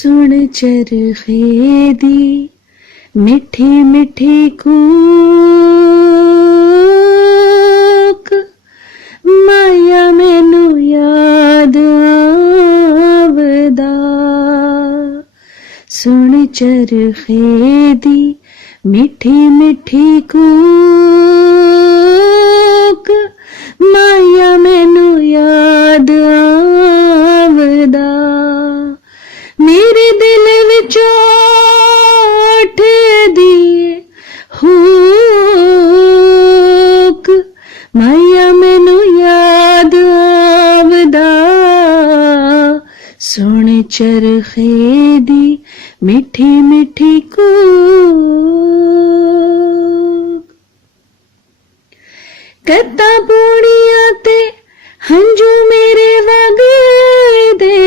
सुन चरखे दी मिठी मिठी कूक, माया मैनू याद आवदा। सुन चरखे दी मिठी मिठी कूक, माया मैनू याद आवदा। मेरे दिल विचों उठदी हुक, माया मैनू याद आवदा। सुन चरखे दी मिठी मिठी कूक। कत्ता पूड़ियां ते हंजू मेरे वगदे,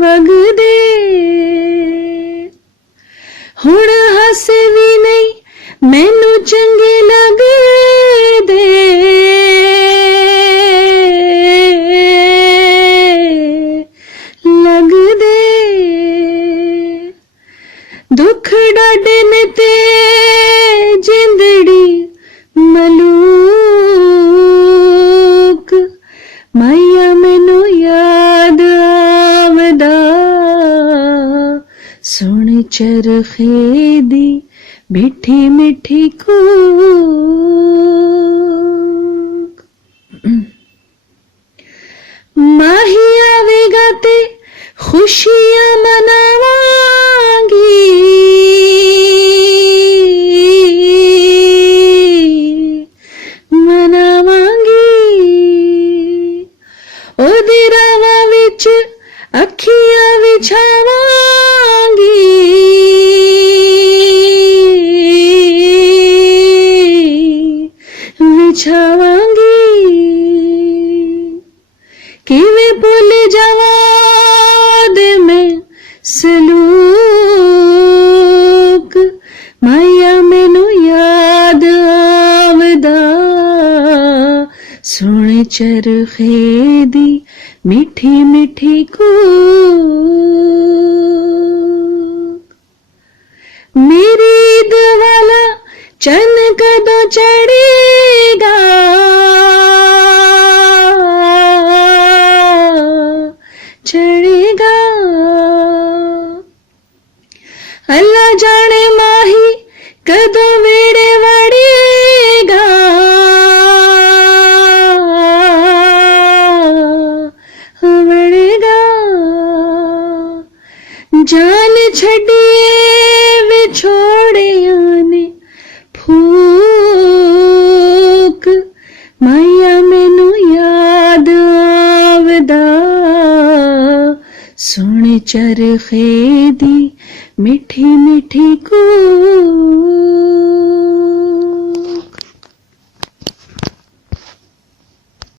वगदे हुण हस भी नहीं मैनू चंगे लगदे। लगदे दुख डाडे ने ते जिंदड़ी मलूक, माया मैनू याद आवदा। सुन चरखे दी मिठी मिठी कूक। माही आवेगा ते खुशियां मनावांगी, मनावांगी। ओदी रावां विच अखियां विछावांगी, विछावांगी। किवें भुल जावां दे मैं सलूक, माया मैनू याद आवदा। सुन चरखे दी मिठी मिठी कूक। मेरी ईद वाला चन्न कदों चढ़ेगा, चढ़ेगा। अल्लाह जाने माही कदों वेड़े वड़ेगा, वड़ेगा। जान छड़िए विछोड़िया ने फूक, माया मैनू याद आवदा। सुन चरखे दी मिठी मिठी कूक।